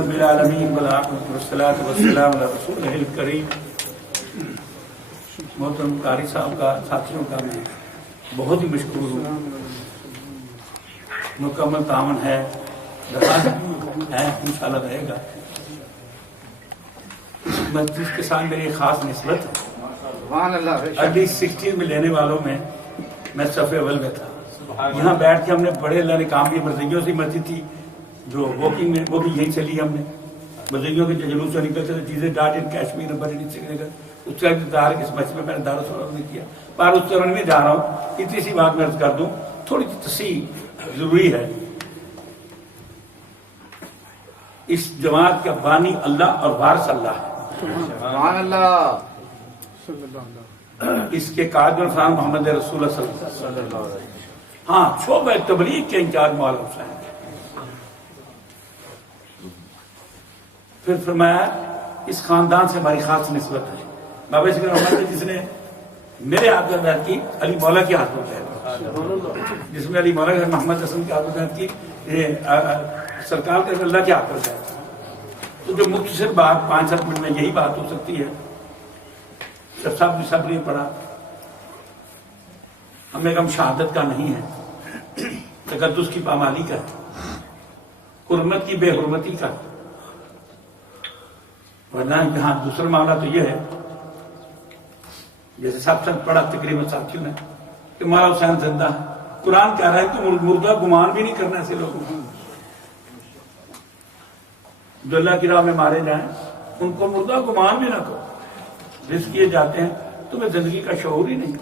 رب العالمین والصلاۃ والسلام علی رسول الکریم۔ محترم قاری صاحب کا، ساتھیوں کا میں بہت ہی مشکور ہوں۔ مکمل تعاون ہے، انشاءاللہ رہے گا۔ اس مسجد کے ساتھ میری خاص نسبت ہے۔ ارلی 60 میں لینے والوں میں میں صف اول میں تھا۔ یہاں بیٹھ کے ہم نے بڑے اللہ نے کام کیے۔ مرزیوں سے مسجد تھی جو واکنگ میں، وہ بھی یہیں چلی ہم نے۔ مرزیوں کے جلوس سے نکلتے تھے چیزیں ڈاٹ ان کشمیر نمبر اس کا انتظار اس مسجد میں نے دارالسلام نے کیا۔ پر اس طرح میں جا رہا ہوں، اتنی سی بات میں عرض کر دوں، تھوڑی تصحیح ضروری ہے۔ اس جماعت کا بانی اللہ اور وارث اللہ ہے، سبحان اللہ۔ اس کے قائد الفرمان محمد رسول اللہ صلی اللہ علیہ وسلم۔ ہاں، شعبہ تبلیغ کے انچارج مولانا حسین۔ پھر فرمایا اس خاندان سے ہماری خاص نسبت ہے۔ بابا شکر احمد نے جس نے میرے ہاتھ میں بیعت کی، علی مولا کے ہاتھ میں بیعت، جس میں علی مولا کے محمد حسن کے ہاتھ میں بیعت کی، سرکار کے اللہ کے ہاتھ میں بیعت۔ تو جو مختصر بات 5-7 منٹ میں یہی بات ہو سکتی ہے۔ جب سب نے پڑھا، ہمیں غم شہادت کا نہیں ہے، تقدس کی پامالی کا ہے، حرمت کی بے حرمتی کا ہے۔ ورنہ یہاں دوسرا معاملہ تو یہ ہے، جیسے سب سے پڑھا تقریباً ساتھیوں نے کہ مولا حسین زندہ ہے۔ قرآن کہہ رہا ہے کہ مردہ گمان بھی نہیں کرنا ایسے لوگوں کو جو اللہ کی راہ میں مارے جائیں، ان کو مردہ گمان بھی نہ کرو۔ رزق کیے جاتے ہیں، تمہیں زندگی کا شعور ہی نہیں۔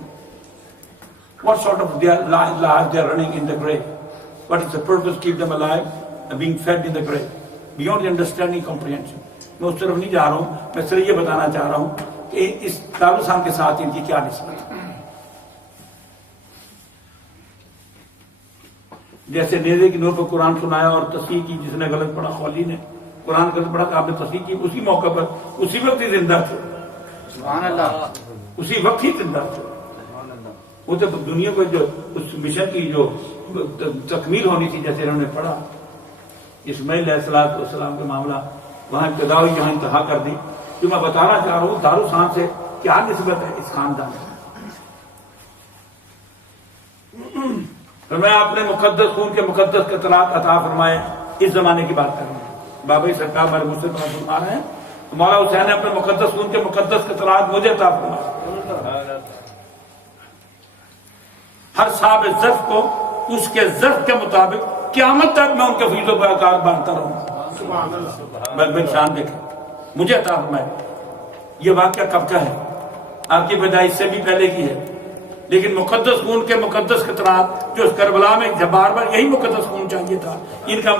What sort of life they are running in the grave? What is the purpose to keep them alive and being fed in the grave? Beyond the understanding comprehension. میں اس طرف نہیں جا رہا ہوں، میں صرف یہ بتانا چاہ رہا ہوں کہ اس دارالسلام کے ساتھ ان کی کیا نسبت ہے۔ جیسے نیزے کی نور پر قرآن سنایا اور تصحیح کی، جس نے غلط پڑھا خولی نے قرآن غلط پڑھا کہ آپ نے تصحیح کی، اسی موقع پر اسی وقت ہی زندہ تھے، سبحان اللہ، اسی وقت ہی زندہ تھے۔ وہ تو دنیا کو جو اس مشن کی جو تکمیل ہونی تھی، جیسے انہوں نے پڑھا اسماعیل علیہ السلام کے معاملہ، وہاں ابتدا ہوئی، یہاں انتہا کر دی۔ جو میں بتانا چاہ رہا ہوں دارالسلام سے کیا نسبت ہے اس خاندان سے۔ میں اپنے مقدس خون کے مقدس قطرات عطا فرمائے، اس زمانے کی بات کر رہا ہوں۔ بابا سرکار ہمارے مسلم فرما رہے ہیں، مولا حسین نے اپنے مقدس خون کے مقدس قطرات مجھے عطا فرمائے۔ ہر صاحب ظرف کو اس کے ظرف کے مطابق قیامت تک میں ان کے فیض و برکات بانٹتا رہوں۔ بلبل شان دیکھیں، مجھے عطا فرمائے۔ یہ واقعہ کب کا ہے؟ آپ کی بدائی سے بھی پہلے کی ہے، لیکن مقدس خون کے مقدس قطرات جو اس کربلا میں بار بار یہی مقدس خون چاہیے تھا، ان کا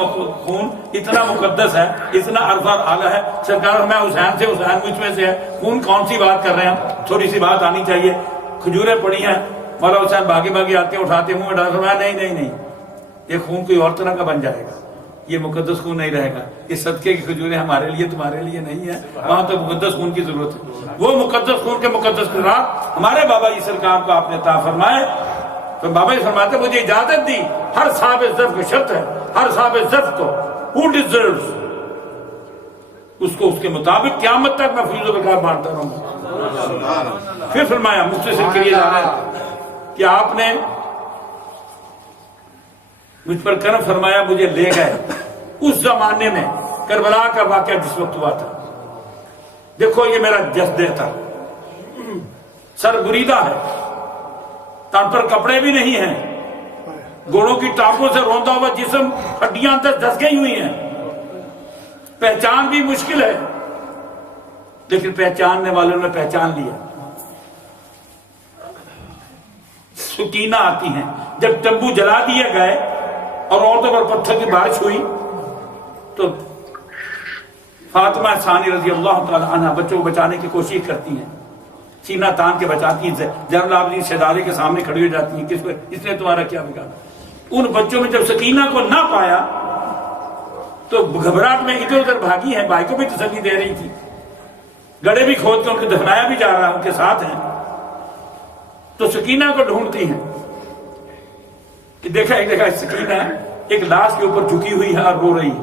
خون اتنا مقدس ہے، اتنا عرفہ اعلیٰ ہے۔ سرکار میں حسین سے، حسین مجھ میں سے ہے، خون کون سی بات کر رہے ہیں؟ تھوڑی سی بات آنی چاہیے۔ کھجوریں پڑی ہیں، مولا حسین بھاگے بھاگے آتے ہیں، اٹھاتے منہ میں ڈال فرمایا نہیں، یہ خون کوئی اور طرح کا بن جائے گا، یہ مقدس خون نہیں رہے گا۔ یہ صدقے کی کھجوریں ہمارے لیے تمہارے لیے نہیں ہے، وہاں تو مقدس خون کی ضرورت ہے۔ وہ مقدس خون کے مقدس قطرات ہمارے بابا جی سرکار کو آپ نے عطا فرمائے۔ تو بابا جی فرماتے مجھے اجازت دی، ہر صاحب ظرف کو شرط ہے، ہر صاحب ظرف کو who deserves اس کو اس کے مطابق قیامت تک میں فیض و برکات بانٹتا رہوں گا۔ پھر فرمایا مختصر کے لیے جانا ہے کہ آپ نے مجھ پر کرم فرمایا، مجھے لے گئے اس زمانے میں کربلا کا واقعہ جس وقت ہوا تھا۔ دیکھو یہ میرا جسد تھا، سر بریدہ ہے، تن پر کپڑے بھی نہیں ہیں، گھوڑوں کی ٹانگوں سے روندا ہوا جسم، ہڈیاں اندر دھس گئی ہوئی ہیں، پہچان بھی مشکل ہے، لیکن پہچاننے والوں نے پہچان لیا۔ سکینہ آتی ہیں، جب تمبو جلا دیے گئے اور عورتوں پر پتھر کی بارش ہوئی تو فاطمہ ثانی رضی اللہ تعالی عنہ بچوں کو بچانے کی کوشش کرتی ہیں، سینہ تان کے بچاتی ہیں، جنرل عابدین شہزادے کے سامنے کھڑی ہو جاتی ہیں، کس پر اس نے تمہارا کیا بگاڑا۔ ان بچوں میں جب سکینہ کو نہ پایا تو گھبراہٹ میں ادھر ادھر بھاگی ہیں، بھائی کو بھی تسلی دے رہی تھی، گڑھے بھی کھود کے ان کو دفنایا بھی جا رہا، ان کے ساتھ ہیں، تو سکینہ کو ڈھونڈتی ہیں کہ دیکھا ایک سکینہ ایک لاش کے اوپر جھکی ہوئی ہے اور رو رہی ہے۔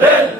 اللہ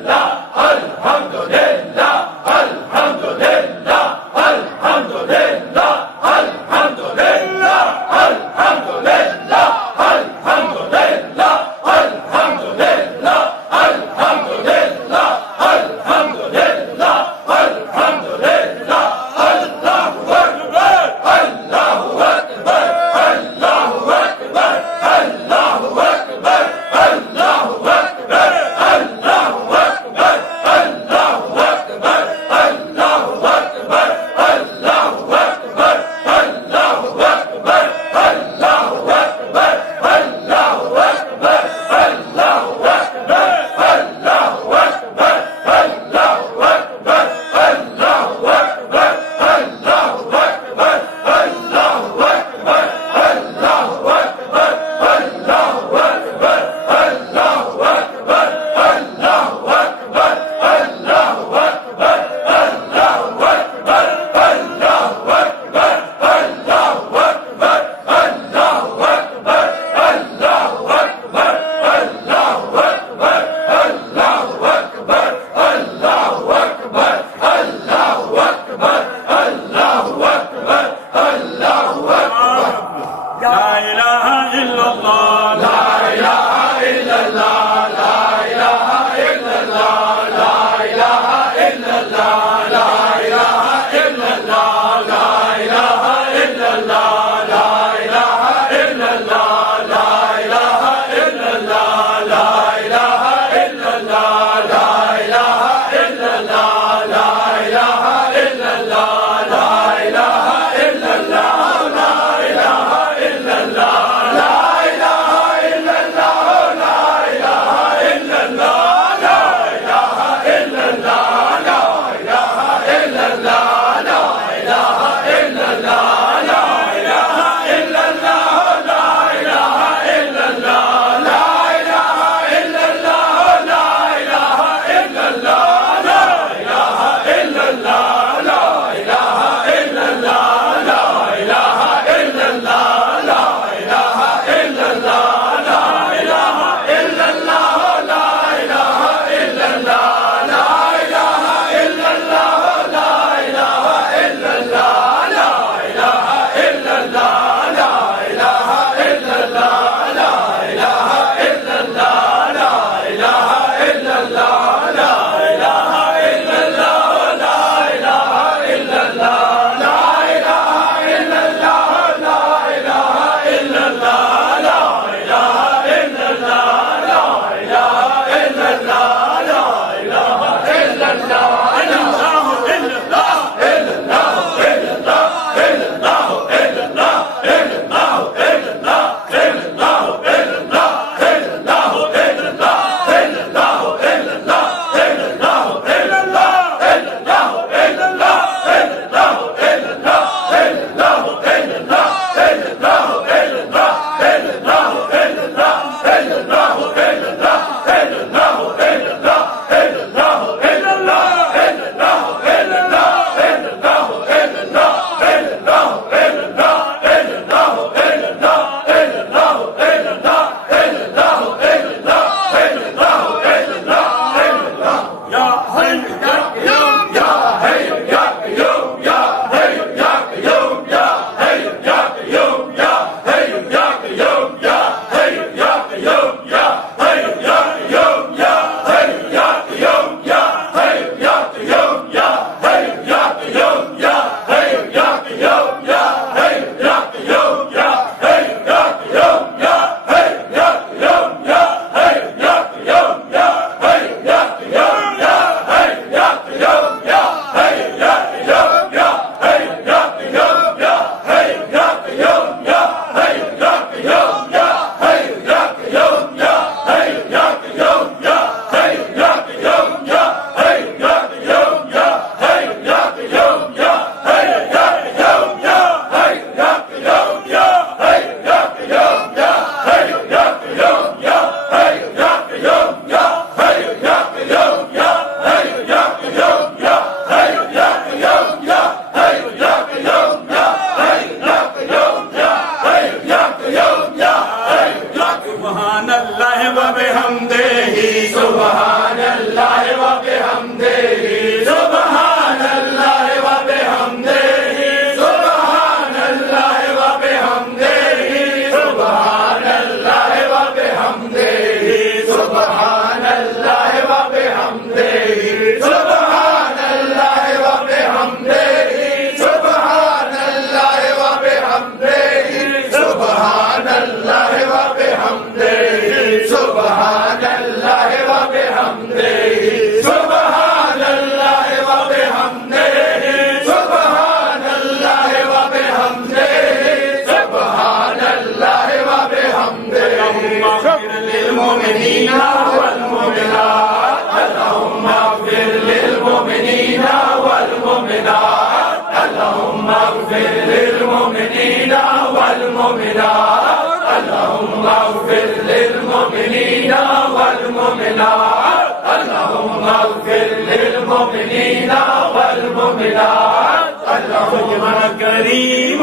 للمؤمنين والمؤمنات اللهم اغفر للمؤمنين والمؤمنات اللهم اغفر للمؤمنين والمؤمنات اللهم كريم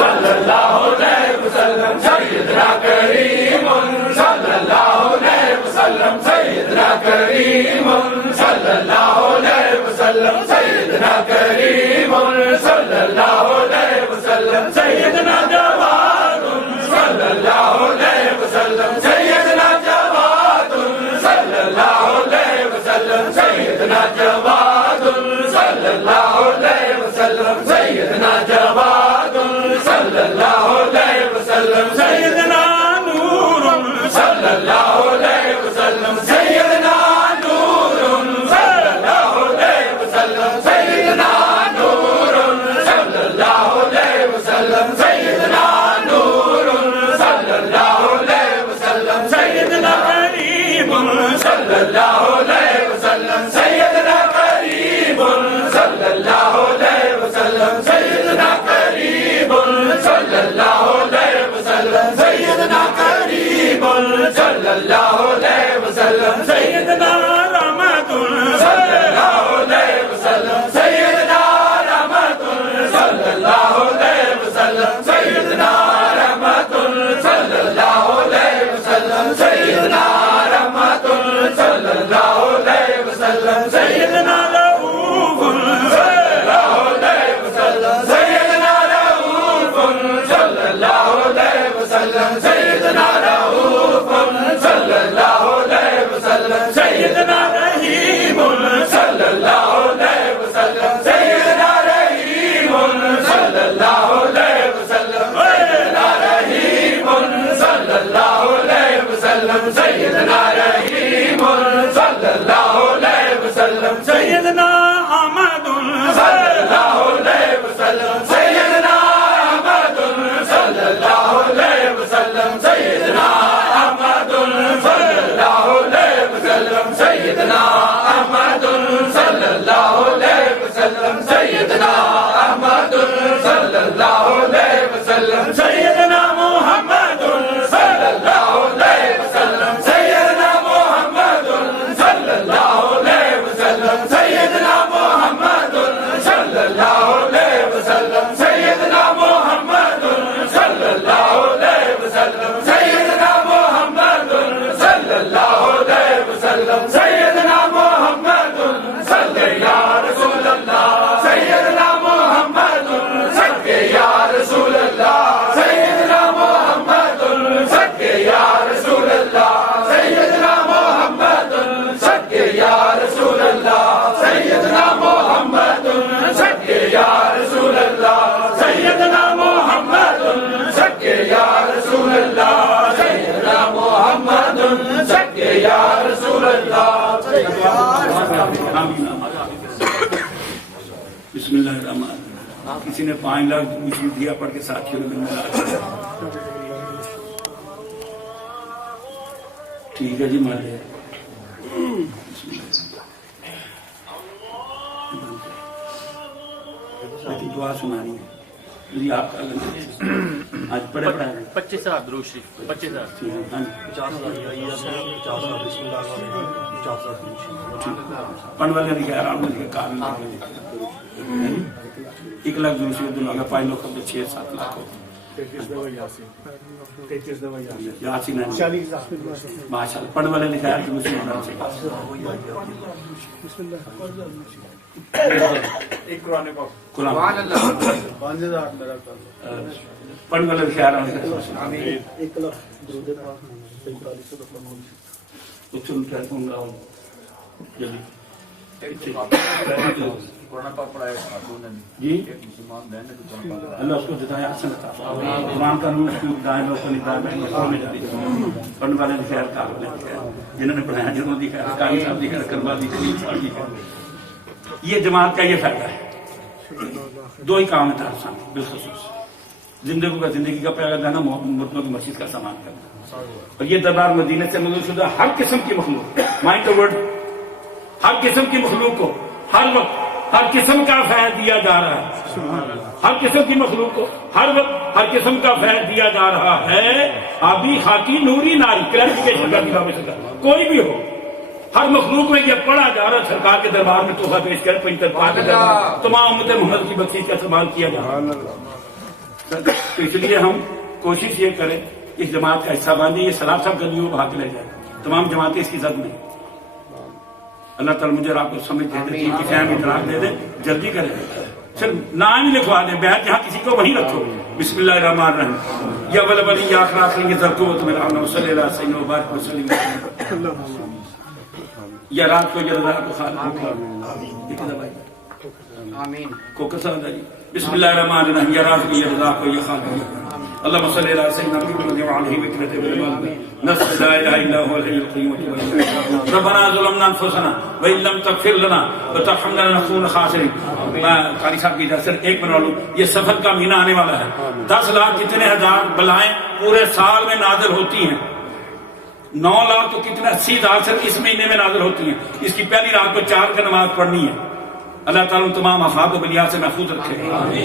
صلى الله عليه وسلم سيدنا كريم صلى الله عليه وسلم سيدنا كريم صلى الله عليه وسلم سيدنا كريم صلى الله عليه وسلم سيدنا جواد صلى الله عليه وسلم سيدنا جواد صلى الله عليه وسلم سيدنا جواد صلى الله عليه وسلم سيدنا جواد صلى الله عليه وسلم سيدنا نور صلى الله عليه وسلم سيدنا نور صلى الله عليه وسلم سيدنا نور صلى الله عليه وسلم سيدنا نور صلى الله عليه وسلم سيدنا كريم صلى الله عليه وسلم سيدنا كريم صلى الله عليه وسلم سيدنا كريم صلى الله عليه وسلم سيدنا كريم صلى الله عليه وسلم سيدنا رحمة صلى الله عليه وسلم سيدنا رحمة صلى الله عليه وسلم سيدنا رحمة صلى الله عليه وسلم سيدنا رحمة صلى الله عليه وسلم سيدنا رؤوف صلى الله عليه وسلم سيدنا رؤوف صلى الله عليه وسلم سيدنا رؤوف صلى الله عليه وسلم سيدنا رحيم صلى الله عليه وسلم سيدنا رحيم صلى الله عليه وسلم سيدنا رحيم صلى الله عليه وسلم سيدنا رحيم صلى الله عليه وسلم سيدنا احمد صلى الله عليه وسلم سيدنا احمد صلى الله عليه وسلم سيدنا احمد صلى الله عليه وسلم سيدنا احمد صلى الله عليه وسلم سيدنا احمد صلى الله عليه وسلم سيدنا محمد صلى الله عليه وسلم سيدنا محمد صلى الله عليه وسلم سيدنا محمد صلى الله عليه وسلم سيدنا محمد صلى الله عليه وسلم سيدنا محمد صلى الله عليه وسلم سيدنا محمد صلى يا رسول الله سيدنا محمد صلى يا رسول الله سيدنا محمد صلى يا رسول الله سيدنا محمد صلى يا رسول الله سيدنا محمد صلى يا رسول الله سيدنا محمد صلى يا رسول الله سيدنا محمد صلى يا رسول الله بسم اللہ الرحمن الرحیم کسی نے 5 لاکھ مجھے دیا پڑھ کے ساتھیوں نے ملا ٹھیک ہے جی مالے دعا سنانی ہے جی آپ کا آج پڑھے پڑھا 25,000 درود شریف 25,000 پڑھ والے لکھے آرام میں لکھے کام میں 1 لاکھ درود شریف دنوں کا 5 لوگ 6-7 لاکھ ہوتے یاسین ماشاء اللہ پڑھ والے لکھا ہے ایک قرآن پاک قرآن پڑھ والے لکھا ہے قرآن پاک پڑھایا جی مسلمان بہن نے اللہ اس کو جتائے حسن عطا فرمائے قرآن کا نور اس کو دائیں لوگ کو نکال میں پڑھنے والے نے خیر کار والے نے خیر جنہوں نے پڑھایا جنہوں نے دکھایا کاری صاحب دکھایا کربا دی کریم صاحب دکھایا یہ جماعت کا یہ فائدہ ہے 2 ہی کام ہے انسان بالخصوص زندگی کا پیغام دینا مردوں کی مسجد کا سامان کرنا اور یہ دربار مدینہ سے منظور شدہ ہر قسم کی مخلوق مائنڈ دا ورڈ ہر قسم کی مخلوق کو ہر وقت ہر قسم کا فیض دیا جا رہا ہے، ہر قسم کی مخلوق کو ہر وقت ہر قسم کا فیض دیا جا رہا ہے، آبی خاکی نوری ناری کلیریفیکیشن کا دیا ہوئے کوئی بھی ہو، ہر مخلوق میں یہ پڑھا جا رہا ہے، سرکار کے دربار میں تحفہ پیش کر پنجتن کے دربار تمام امت محمد کی بخشش کا استعمال کیا جا رہا ہے۔ تو اس لیے ہم کوشش یہ کریں اس جماعت کا حصہ باندھیں، یہ سلاب صاحب گلیوں بھاگ لے جائے، تمام جماعتیں اس کی زد میں۔ اللہ تعالیٰ مجھے اور آپ کو سمجھ دے دے، کی فہم ادراک دے دے، جلدی کریں، صرف نام ہی لکھوا دیں، بیعت جہاں کسی کو وہیں رکھو۔ بسم اللہ الرحمن الرحیم، یا اول اولی یا آخر آخرین، یہ ذرکوت میرا ہم صلی اللہ علیہ وسلم وبارک وسلم۔ یا رات کو یا رضا کو خالق کو آمین کو کسر جی۔ بسم اللہ الرحمن الرحیم، یا رات کو یا رضا کو یا خالق اللهم صل على سيدنا محمد وعلى اله وصحبه وسلم۔ نصر لا اله الا هو الحي القيوم ربنا ظلمنا انفسنا وان لم تغفر لنا وترحمنا لنكونن خاسرين۔ قاری صاحب کی اجازت ایک منٹ لوں، یہ سفر کا مہینہ آنے والا ہے، 10 لاکھ کتنے ہزار بلائیں پورے سال میں نازل ہوتی ہیں، 9 لاکھ تو کتنا 80,000 صرف اس مہینے میں نازل ہوتی ہیں۔ اس کی پہلی رات کو 4 کا نماز پڑھنی ہے۔ اللہ تعالیٰ تمام آفات و بلیات سے محفوظ رکھے۔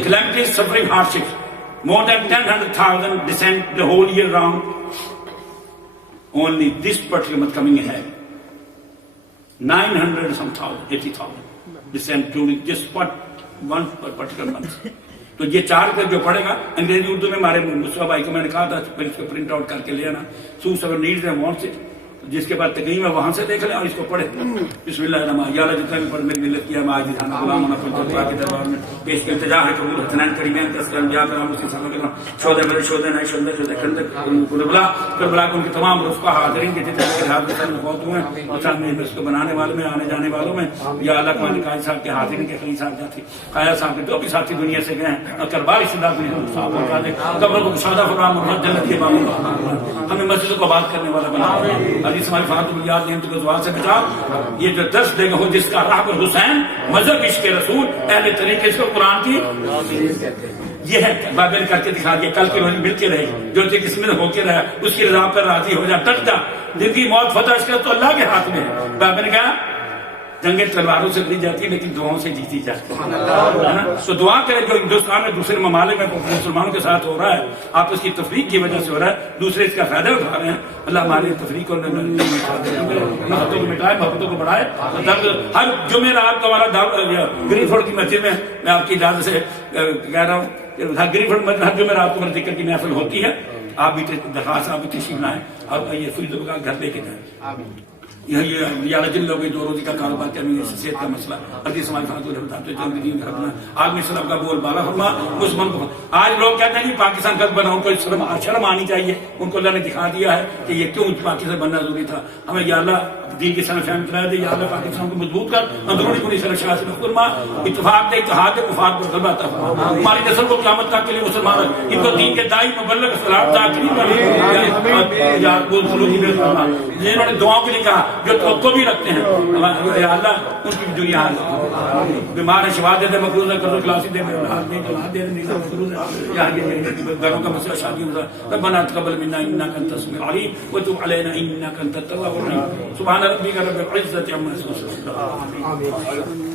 Calamities suffering hardships more than 10,000 descent the whole year round. Only this particular month coming ahead, 900 some thousand, 80,000 descent during just one particular month. تو یہ 4 کا جو پڑھے گا انگریزی اردو میں ہمارے مصطفیٰ بھائی کو میں نے کہا تھا پھر اس کو پرنٹ آؤٹ کر کے لے آنا، سو سب نیڈز ہیں وانٹ سے، جس کے بعد تقریم ہے وہاں سے دیکھ لیں اور اس کو پڑھے۔ بسم اللہ الرحمن الرحیم، یا اللہ جتنا بھی پڑھ میری ملت کیا میں آج دھانا غلام ہونا پنجاب کے دربار میں پیش کے التجا ہے قبول حسنین کریمین کا اسلام جا کر ہم اس کی سامنے کرنا شہداء بدر شہداء نائے شہداء شہداء خندق کربلا کے ان کے تمام رفقا حاضرین کے جتنے کے ہاتھ میں فوت ہوئے ہیں اور ساتھ میں اس کو بنانے والوں میں آنے جانے والوں میں، یا اللہ قائد قائد صاحب کے حاضرین کے خلیل صاحب جاتی قائد صاحب کے جو بھی ساتھی دنیا سے گئے ہیں اور کربلا رشتہ دار صاحب پہنچا دے، قبر کو شادہ فرمان محمد جنت کے بابا ہمیں مسجد کو آباد کرنے والا بنا حدیث ہماری فاطمہ سے بچا۔ یہ جو 10 جگہ ہو جس کا راہبر حسین مذہب عشق رسول اہل طریقے اس کو قرآن کی یہ ہے بابل کر کے دکھا دیا، کل کے روز مل کے رہے جو تھی قسمت ہو کے رہا اس کی رضا پر راضی ہو جا، ٹٹ جا، زندگی موت فتح اس کا تو اللہ کے ہاتھ میں ہے۔ بابل کا جنگیں تلواروں سے لڑی جاتی ہے لیکن دعاؤں سے جیتی جاتی ہے، تو دعا کرے جو ہندوستان میں دوسرے ممالک میں مسلمانوں کے ساتھ ہو رہا ہے، آپ اس کی تفریق کی وجہ سے ہو رہا ہے، دوسرے اس کا فائدہ اٹھا رہے ہیں۔ اللہ ہماری تفریق کو محبتوں کو مٹائے، محبتوں کو بڑھائے۔ ہر جمعرات کو ہمارا گرین فورڈ کی مسجد میں آپ کی اجازت سے کہہ رہا ہوں، گرین فورڈ مسجد ہر جمعرات کو ذکر کی محفل ہوتی ہے، آپ بھی درخواست آپ بھی تشریف لائیں اور یہ فریدوں کا گھر لے کے جائیں۔ یہ جن لوگوں کی 2 روزی کا کاروبار کرنے کی صحت کا مسئلہ حدیث ہمارے فاتح بتاتے ہیں عالم اسلام کا بول بالا فرما مسلمان کو۔ آج لوگ کہتے ہیں کہ پاکستان کب بنا، ان کو شرم آنی چاہیے، ان کو اللہ نے دکھا دیا ہے کہ یہ کیوں پاکستان بننا ضروری تھا۔ ہمیں یا اللہ دین کی سنگ فہم کرا دے، یا اللہ پاکستان کو مضبوط کر، اندرونی پوری سرشا سے فرما، اتفاق دے، اتحاد مفاد پر غلبہ عطا فرما۔ ہماری نسل کو قیامت تک کے لیے مسلمان ان کو دین کے دائی مبلغ صلاح ذاکرین یا خلوقی میں فرما، جنہوں نے دعاؤں کے لیے کہا جو توقع بھی رکھتے ہیں، یا اللہ ان کی دنیا حال بیمار شفا دے دے، مقروض ہے قرض کلاسی دے، اولاد دے، اولاد دے، نظام مقروض ہے، یا یہ گھروں کا مسئلہ شادی ہوتا ہے۔ ربنا تقبل منا انك انت السميع العليم وتب علينا انك انت التواب الرحيم۔ سبحان ربك رب العزة عما يصفون۔